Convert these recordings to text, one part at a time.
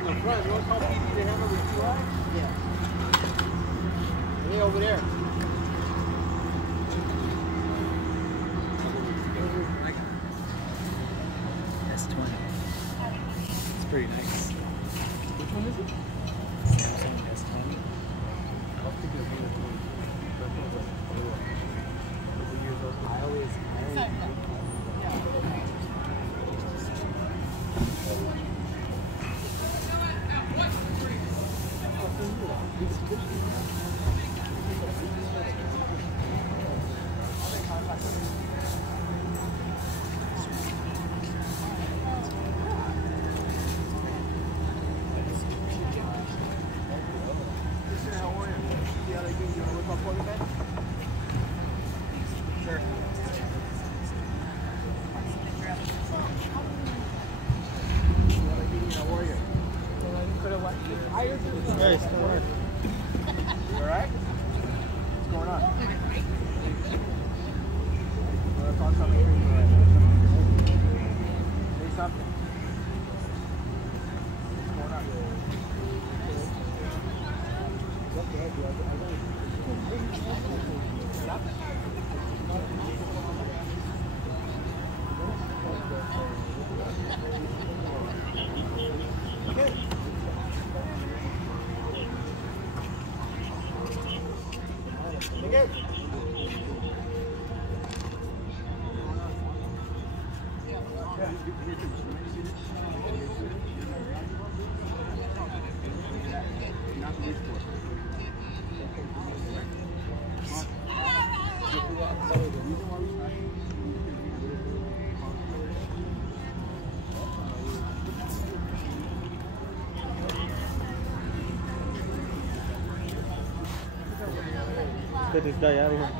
in the front. You want to call PD to handle the UI? Yeah. Way over there. S20. It's pretty nice. Which one is it? Samsung S20. I'll think of it. I always Hey, it's still working. You alright? What's going on? Wanna talk something for you right now? Say something. What's going on? Stop it. Okay. Again. Get this guy out of here.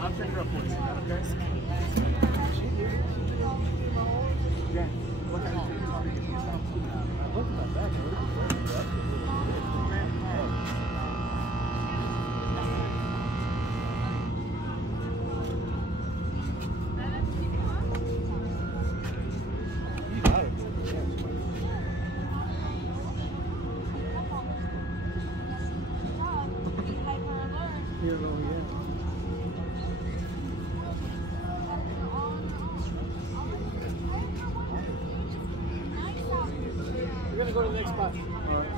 I'll send her up for you. Okay? Yeah. Look at it. We're gonna go to the next spot. Alright.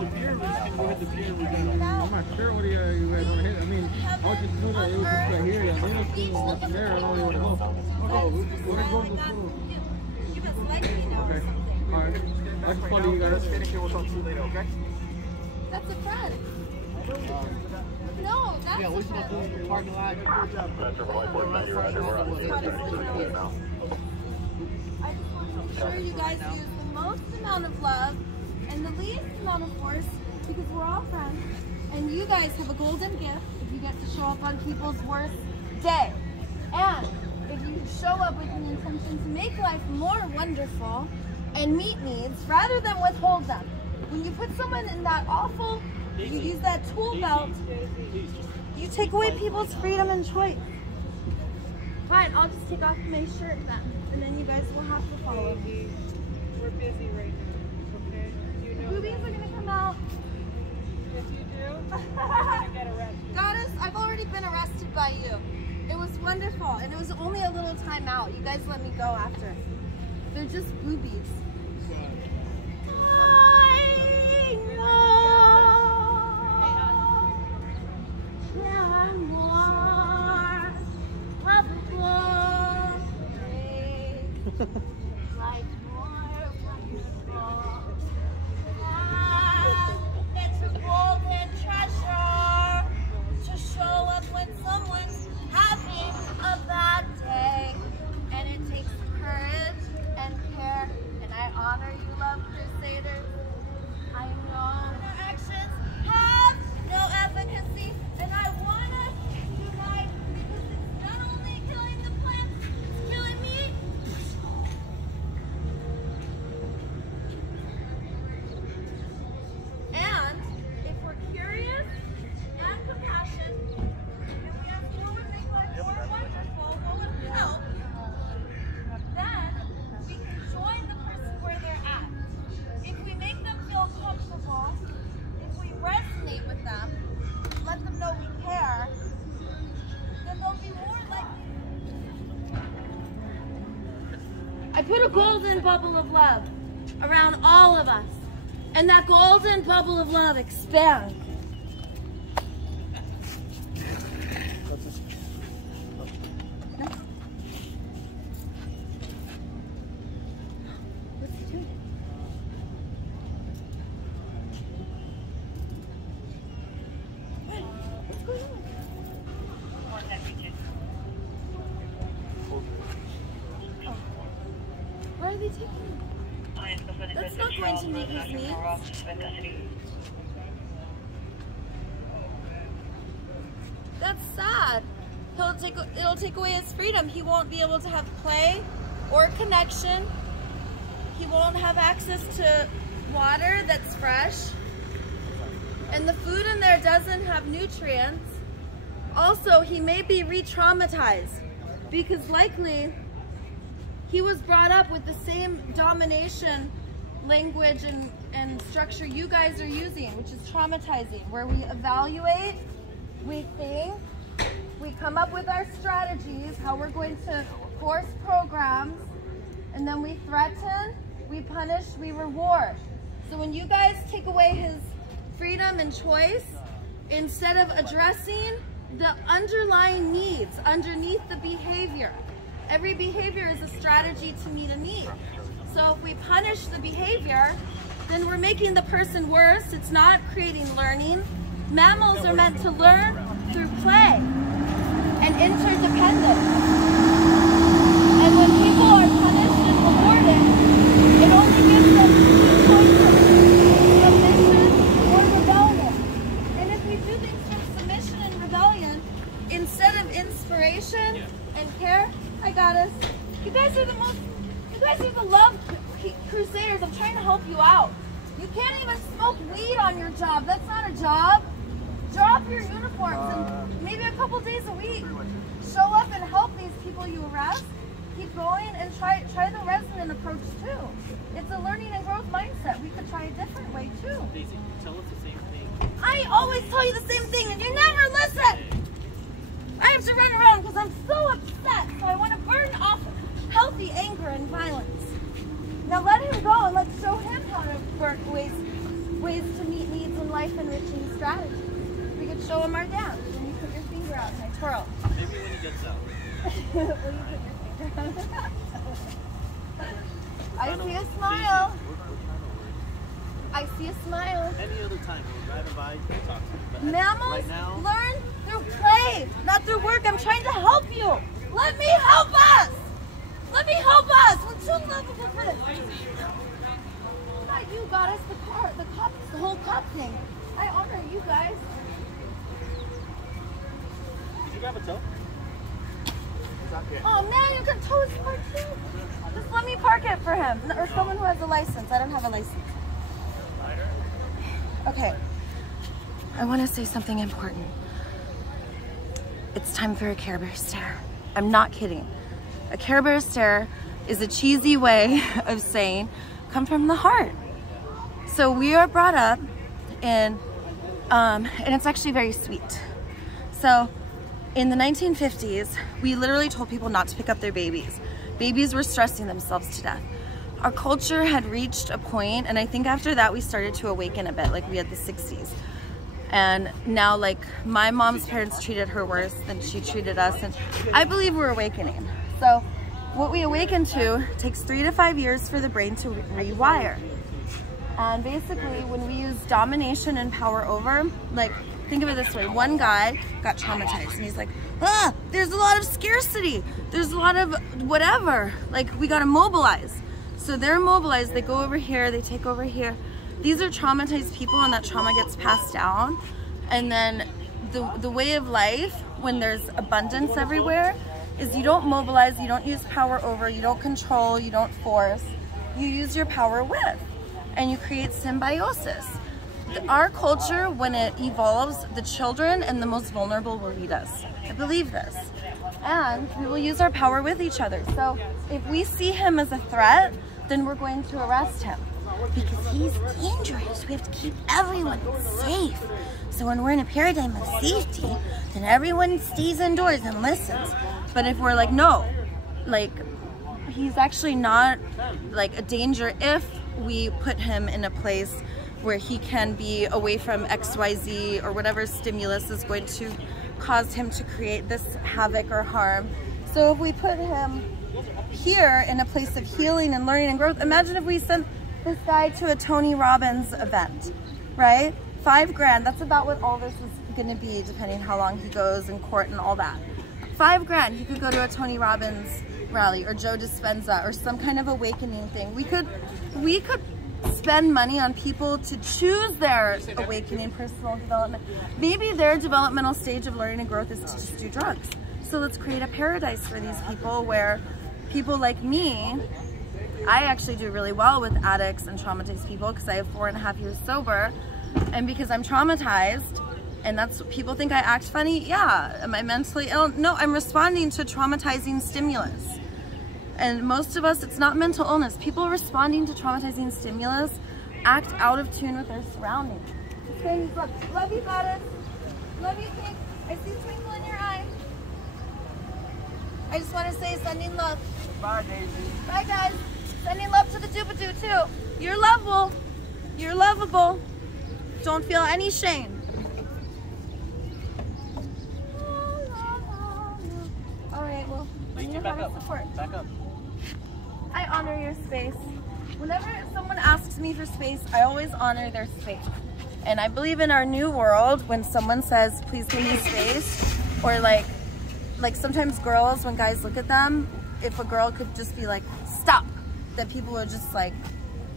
The pier, we can go hit the pier. I'm not sure what you guys want to hit. I mean, I was just doing that. It was just right here. The little thing was there. I don't really want to go. Oh, we're going to go to the pool. Okay. Alright. I can follow you guys. Finish it. We'll talk to you later, okay? That's a friend. No, that's we should have to parking lot. I just want to make sure you guys use the most amount of love and the least amount of force because we're all friends. And you guys have a golden gift if you get to show up on people's worst day. And if you show up with an intention to make life more wonderful and meet needs rather than withhold them. When you put someone in that awful, you use that tool belt, you take away people's freedom and choice. Fine, I'll just take off my shirt then, and then you guys will have to follow me. We're busy right now, okay? You know Boobies are gonna come out. if you do, you're gonna get arrested. Goddess, I've already been arrested by you. It was wonderful, and it was only a little time out. You guys let me go after. They're just boobies. I know there are more lovable things, like more wonderful. And it's a golden treasure to show up when someone's having a bad day. And it takes courage and care, and I honor you, love crusaders. I know their actions have no efficacy, and I want to put a golden bubble of love around all of us. And that golden bubble of love expands. What's he doing? What's going on? Where are they taking him? That's not going to meet his needs. That's sad. It'll take away his freedom. He won't be able to have play or connection. He won't have access to water that's fresh. And the food in there doesn't have nutrients. Also, he may be re-traumatized because likely he was brought up with the same domination language and structure you guys are using, which is traumatizing, where we evaluate, we think, we come up with our strategies, how we're going to force programs, and then we threaten, we punish, we reward. So when you guys take away his freedom and choice, instead of addressing the underlying needs underneath the behavior, every behavior is a strategy to meet a need. So if we punish the behavior, then we're making the person worse. It's not creating learning. Mammals are meant to learn through play and interdependence. And when people are punished and rewarded, it only gives them two choices: submission or rebellion. And if we do things from submission and rebellion, instead of inspiration and care, I got us. You guys are the love crusaders. I'm trying to help you out. You can't even smoke weed on your job. That's not a job. Drop your uniforms and maybe a couple days a week show up and help these people you arrest. Keep going and try the resident approach too. It's a learning and growth mindset. We could try a different way too. Daisy, tell us the same thing. I always tell you the same thing and you never listen. I have to run around because I'm so upset. So I want to burn off healthy anger and violence. Now let him go and let's show him how to work ways to meet needs in life-enriching strategies. We could show him our dance. When you put your finger out and I twirl. Maybe when he gets out. Will you put your finger out? I see a smile. I see a smile. Any other time, we're driving by, we talk to him. But Mammals right now, learn through play, not through work. I'm trying to help you. Let me help us. Let me help us. We're too lovable for this. Not you got us the cup, the whole cup thing. I honor you guys. did you grab a tow? Oh man, you can tow his car too. Just let me park it for him. Or someone who has a license. I don't have a license. Okay. I want to say something important. It's time for a Care Bear stare. I'm not kidding. A Care Bear stare is a cheesy way of saying, come from the heart. So we are brought up in, and it's actually very sweet. So in the 1950s, we literally told people not to pick up their babies. Babies were stressing themselves to death. Our culture had reached a point, and I think after that we started to awaken a bit, like we had the 60s. And now, like, my mom's parents treated her worse than she treated us, and I believe we're awakening. So what we awaken to takes 3 to 5 years for the brain to rewire. And basically, when we use domination and power over, like, think of it this way. One guy got traumatized, and he's like, ah, there's a lot of scarcity. There's a lot of whatever. Like, we gotta mobilize. So they're mobilized, they go over here, they take over here. These are traumatized people, and that trauma gets passed down. And then the way of life, when there's abundance everywhere, is you don't mobilize, you don't use power over, you don't control, you don't force. You use your power with, and you create symbiosis. Our culture, when it evolves, the children and the most vulnerable will lead us. I believe this. And we will use our power with each other. So if we see him as a threat, then we're going to arrest him. Because he's dangerous. We have to keep everyone safe. So when we're in a paradigm of safety, then everyone stays indoors and listens. But if we're like, no, like, he's actually not like a danger if we put him in a place where he can be away from XYZ or whatever stimulus is going to cause him to create this havoc or harm. So if we put him here in a place of healing and learning and growth, imagine if we sent this guy to a Tony Robbins event, right? $5 grand, that's about what all this is gonna be, depending how long he goes in court and all that. $5 grand, he could go to a Tony Robbins rally or Joe Dispenza or some kind of awakening thing. We could spend money on people to choose their awakening, personal development. Maybe their developmental stage of learning and growth is to just do drugs. So let's create a paradise for these people where people like me, I actually do really well with addicts and traumatized people because I have 4.5 years sober, and because I'm traumatized, and that's, people think I act funny. Yeah, am I mentally ill? No, I'm responding to traumatizing stimulus. And most of us, it's not mental illness. People responding to traumatizing stimulus act out of tune with their surroundings. Love you, goddess. Love you, Pink. I see a twinkle in your eye. I just want to say sending love. Bye, Daisy. Bye, guys. Sending love to the Doobadoo, too. You're lovable. You're lovable. Don't feel any shame. All right, well, Get back up. Back up. I honor your space. Whenever someone asks me for space, I always honor their space. And I believe in our new world, when someone says, please give me space, or like sometimes girls, when guys look at them, if a girl could just be like, stop, that people would just like,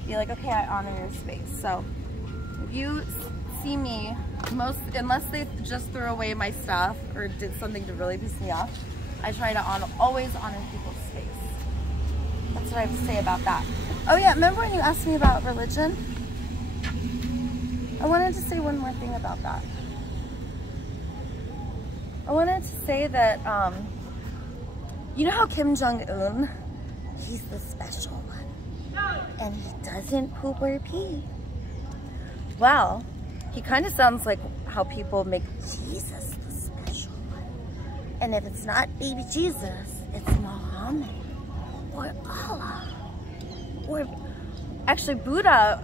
be like, okay, I honor your space. So if you see me, unless they just threw away my stuff or did something to really piss me off, I try to always honor people's space. That's what I have to say about that. Oh yeah, remember when you asked me about religion? I wanted to say one more thing about that. I wanted to say that, you know how Kim Jong-un, he's the special one, and he doesn't poop or pee. Well, he kind of sounds like how people make Jesus the special one. And if it's not baby Jesus, it's Muhammad or Allah. Or actually Buddha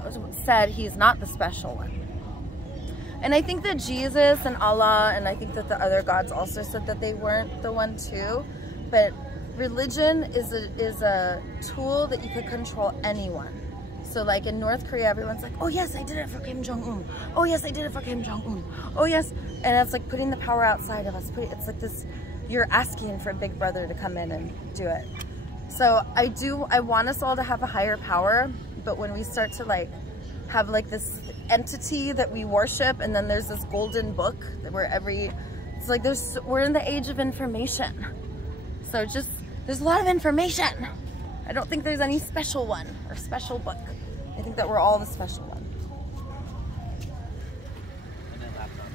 said he's not the special one. And I think that Jesus and Allah, and I think that the other gods also said that they weren't the one too. But religion is a tool that you could control anyone. So like in North Korea, everyone's like, oh yes, I did it for Kim Jong-un. Oh yes, I did it for Kim Jong-un. Oh yes. And it's like putting the power outside of us. It's like this, you're asking for Big Brother to come in and do it. So I want us all to have a higher power, but when we start to like have like this entity that we worship, and then there's this golden book that it's like we're in the age of information. So there's a lot of information. I don't think there's any special one or special book. I think that we're all the special one. And then laptop.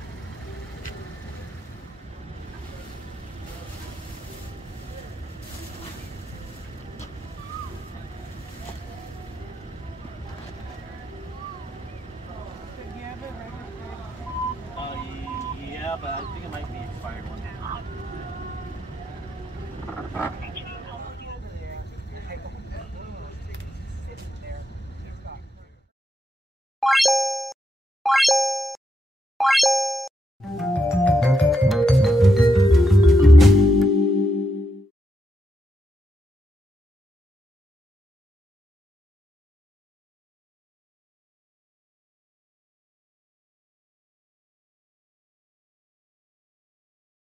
Yeah, but I think it might